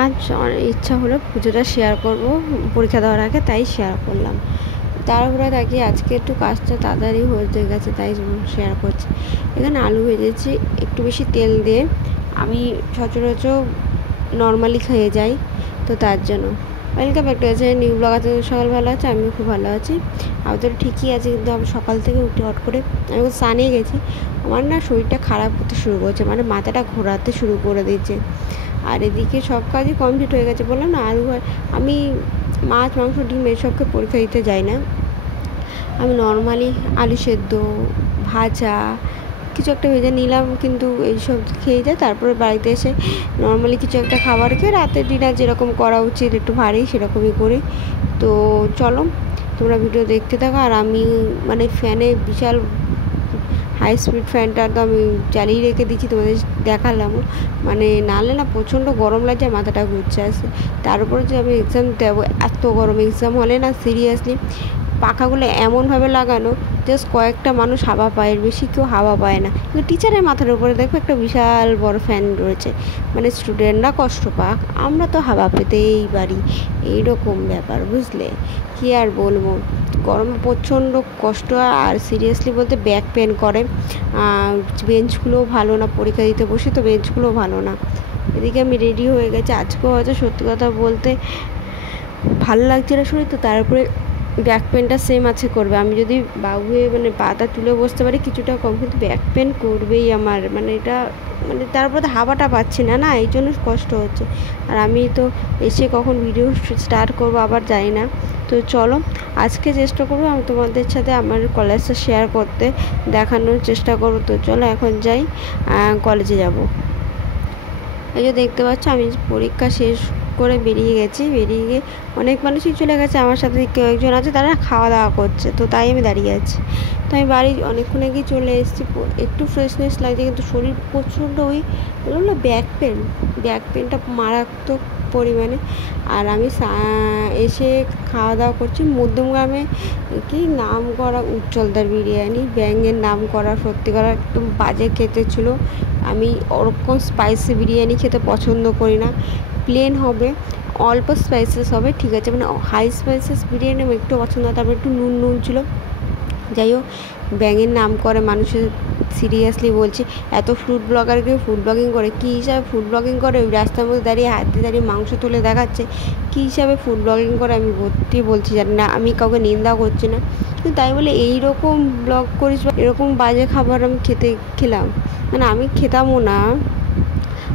আজ ইচ্ছা হলো পুজোটা শেয়ার করব পরীক্ষা দেওয়ার আগে, তাই শেয়ার করলাম। তারপরে থাকি আজকে একটু কাজটা তাড়াতাড়ি হয়ে গেছে, তাই শেয়ার করছি। এখানে আলু ভেজেছি একটু বেশি তেল দিয়ে, আমি সচরাচর নর্মালি খেয়ে যাই, তো তার জন্য। Welcome back to new blog. আছে সকাল ভালো আছে, আমিও খুব ভালো আছি। আমাদের ঠিকই আছে, কিন্তু আমি সকাল থেকে উঠে হট করে আমি স্নানে গেছি। আমার না শরীরটা খারাপ হতে শুরু করছে, মানে মাথাটা ঘোরাতে শুরু করে দিয়েছে। আর এদিকে সব কাজই কমপ্লিট হয়ে গেছে। বললাম না আলু, আমি মাছ মাংস ডিম এসবকে পরীক্ষা দিতে যাই না। আমি নর্মালি আলু সেদ্ধ, ভাজা কিছু একটা ভেজে নিলাম, কিন্তু এইসব খেয়ে যায়। তারপরে বাড়িতে এসে নর্মালি কিছু একটা খাবার খেয়ে রাতের ডিনার যেরকম করা উচিত, একটু ভারী সেরকমই করি। তো চলো তোমরা ভিডিও দেখতে থাকো। আর আমি মানে ফ্যানে বিশাল হাই স্পিড ফ্যানটা তো আমি চালিয়ে রেখে দিচ্ছি, তোমাদের দেখালাম। মানে নাহলে না প্রচণ্ড গরম লাগছে, মাথাটা ঘুরছে আসে। তার উপরে যে আমি এক্সাম দেবো, এত গরম এক্সাম হলে না সিরিয়াসলি পাখাগুলো এমনভাবে লাগানো জাস্ট কয়েকটা মানুষ হাওয়া পায়, এর বেশি কেউ হাওয়া পায় না। কিন্তু টিচারের মাথার উপরে দেখো একটা বিশাল বড় ফ্যান রয়েছে, মানে স্টুডেন্টরা কষ্ট পাক, আমরা তো হাওয়া পেতেই পারি। এইরকম ব্যাপার, বুঝলে? কী আর বলবো, গরমে প্রচণ্ড কষ্ট। আর সিরিয়াসলি বলতে ব্যাক পেন করে। বেঞ্চগুলোও ভালো না, পরীক্ষা দিতে বসে তো বেঞ্চগুলোও ভালো না। এদিকে আমি রেডি হয়ে গেছি। আজকেও হয়তো সত্যি কথা বলতে ভালো লাগছে না শরীর, তো তারপরে ব্যাক পেনটা সেম আছে করবে। আমি যদি বাবু হয়ে মানে পাতা তুলে বসতে পারি কিছুটা কম, কিন্তু ব্যাক পেন করবেই আমার। মানে এটা মানে তারপরে তো হাওয়াটা পাচ্ছি না, না এই জন্য কষ্ট হচ্ছে। আর আমি তো এসে কখন ভিডিও স্টার্ট করবো আবার জানি না। তো চলো আজকে চেষ্টা করবো আমি তোমাদের সাথে আমার কলেজটা শেয়ার করতে, দেখানোর চেষ্টা করবো। তো চলো এখন যাই, কলেজে যাব। এই যে দেখতে পাচ্ছ আমি পরীক্ষা শেষ করে বেরিয়ে গেছি। বেরিয়ে গিয়ে অনেক মানুষই চলে গেছে, আমার সাথে কেউ একজন আছে তারা খাওয়া দাওয়া করছে, তো তাই আমি দাঁড়িয়ে আছি। তো আমি বাড়ি অনেকক্ষণ আগেই চলে এসেছি, একটু ফ্রেশনেস লাগছে, কিন্তু শরীর প্রচণ্ড ওই বললো ব্যাক পেনটা মারাত্মক পরিমাণে। আর আমি এসে খাওয়া দাওয়া করছি মধ্যমগ্রামে, কি নাম করা উজ্জ্বলদার বিরিয়ানি, ব্যাঙের নাম করা, সত্যি করা একদম বাজে খেতে ছিল। আমি ওরকম স্পাইসি বিরিয়ানি খেতে পছন্দ করি না। প্লেন হবে, অল্প স্পাইসেস হবে, ঠিক আছে, মানে হাই স্পাইসেস বিরিয়ানি আমার একটু পছন্দ হয়। তারপরে একটু নুন ছিল। যাই হোক, ব্যাঙের নাম করে মানুষের, সিরিয়াসলি বলছি, এত ফুড ব্লগারকে ফুড ব্লগিং করে কী হিসাবে ফুড ব্লগিং করে? ওই রাস্তার মধ্যে দাঁড়িয়ে হাত দিয়ে দাঁড়িয়ে মাংস তুলে দেখাচ্ছে, কী হিসাবে ফুড ব্লগিং করে আমি সত্যি বলছি, জানি না। আমি কাউকে নিন্দাও করছি না, কিন্তু তাই বলে এইরকম ব্লগ করিস বা এরকম বাজে খাবার আমি খেলাম, মানে আমি খেতামও না।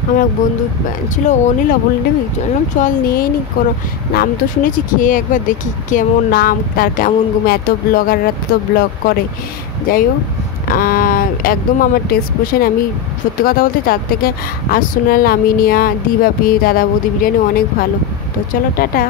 আমার বন্ধু ছিল, ও নিল, বললাম চল নিয়েই নি, কোনো নাম তো শুনেছি, খেয়ে একবার দেখি কেমন নাম তার, কেমন এত ব্লগাররা তো ব্লগ করে। যাই হোক, একদম আমার টেস্ট পোষণ। আমি সত্যি কথা বলতে তার থেকে আর্সেনাল, আমিনিয়া, দিবাপি, দাদা বৌদি বিরিয়ানি অনেক ভালো। তো চলো টাটা।